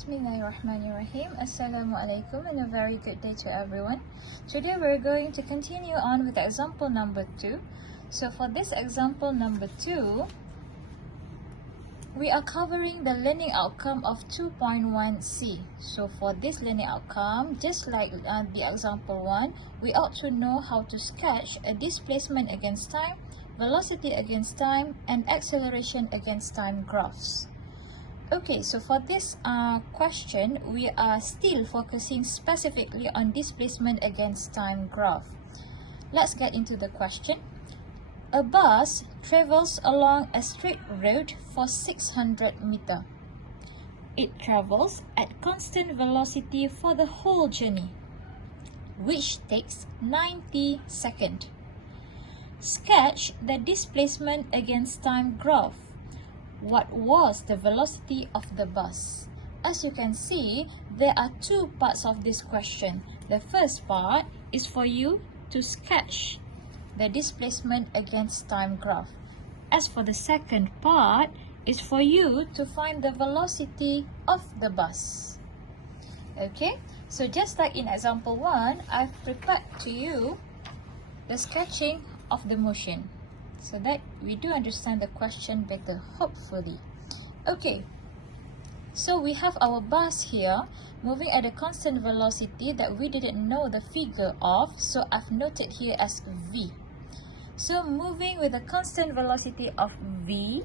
Bismillahirrahmanirrahim. Assalamualaikum and a very good day to everyone. Today we're going to continue on with example number 2. So for this example number 2, we are covering the learning outcome of 2.1c. So for this learning outcome, just like the example 1, we ought to know how to sketch a displacement against time, velocity against time, and acceleration against time graphs. Okay, so for this question, we are still focusing specifically on displacement against time graph. Let's get into the question. A bus travels along a straight road for 600 meters. It travels at constant velocity for the whole journey, which takes 90 seconds. Sketch the displacement against time graph. What was the velocity of the bus? As you can see, there are two parts of this question. The first part is for you to sketch the displacement against time graph. As for the second part, is for you to find the velocity of the bus. Okay, so just like in example 1, I've prepared to you the sketching of the motion, so that we do understand the question better, hopefully. Okay, so we have our bus here moving at a constant velocity that we didn't know the figure of, so I've noted here as v. So moving with a constant velocity of v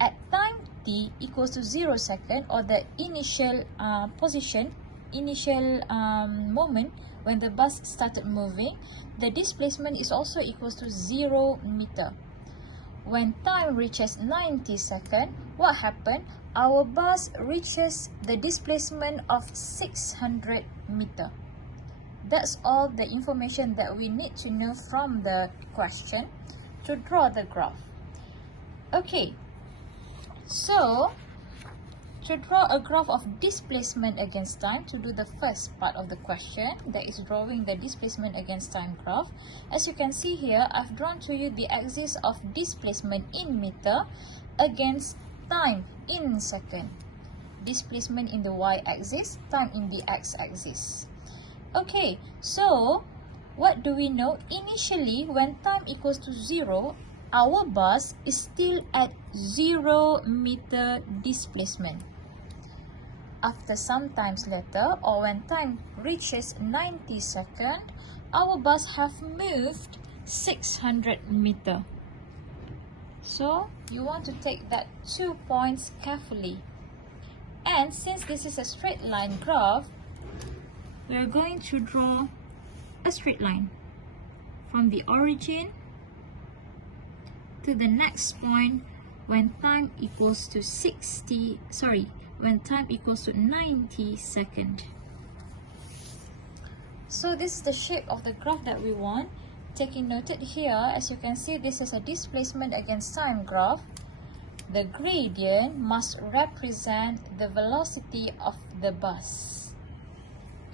at time t equals to 0 second, or the initial moment when the bus started moving, the displacement is also equals to 0 meter. When time reaches 90 seconds, what happened? Our bus reaches the displacement of 600 meter. That's all the information that we need to know from the question to draw the graph. Okay, so to draw a graph of displacement against time, to do the first part of the question, that is drawing the displacement against time graph. As you can see here, I've drawn to you the axis of displacement in meter against time in second. Displacement in the y-axis, time in the x-axis. Okay, so what do we know? Initially, when time equals to 0, our bus is still at 0 meter displacement. After some times later, or when time reaches 90 seconds, our bus have moved 600 meter. So you want to take that 2 points carefully. And since this is a straight line graph, we are going to draw a straight line from the origin to the next point when time equals to 90 seconds. So this is the shape of the graph that we want. Taking noted here, as you can see, this is a displacement against time graph. The gradient must represent the velocity of the bus.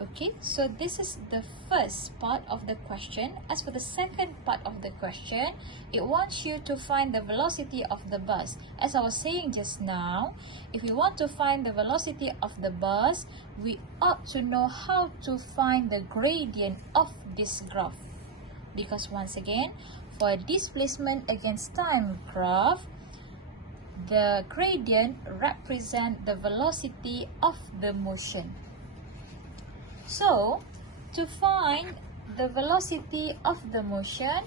Okay, so this is the first part of the question. As for the second part of the question, it wants you to find the velocity of the bus. As I was saying just now, if you want to find the velocity of the bus, we ought to know how to find the gradient of this graph. Because once again, for a displacement against time graph, the gradient represents the velocity of the motion. So, to find the velocity of the motion,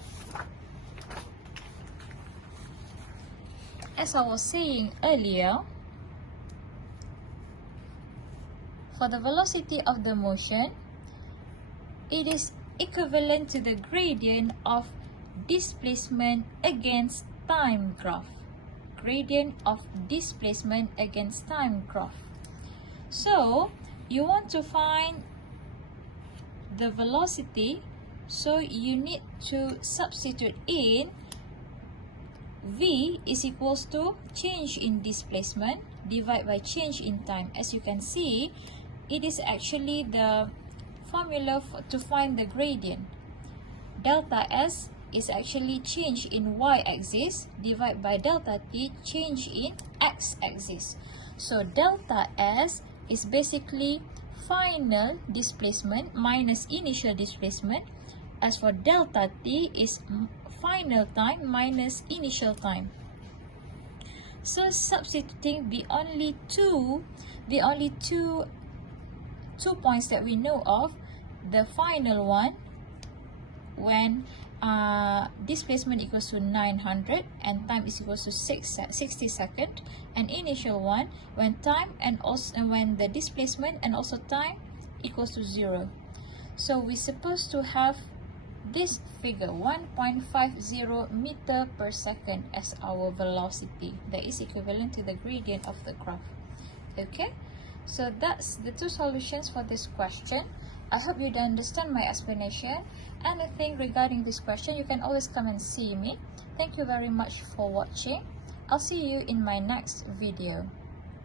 as I was saying earlier, for the velocity of the motion, it is equivalent to the gradient of displacement against time graph. Gradient of displacement against time graph. So, you want to find the velocity, so you need to substitute in v is equals to change in displacement divided by change in time. As you can see, it is actually the formula to find the gradient. Delta S is actually change in y-axis divided by delta t, change in x-axis. So delta S is basically final displacement minus initial displacement. As for delta t is final time minus initial time. So substituting the only two points that we know of, the final one when displacement equals to 900 and time is equals to 60 seconds, and initial one when time and when the displacement and also time equals to 0. So we're supposed to have this figure 1.50 meter per second as our velocity that is equivalent to the gradient of the graph. Okay, so that's the two solutions for this question. I hope you understand my explanation. Anything regarding this question, you can always come and see me. Thank you very much for watching. I'll see you in my next video.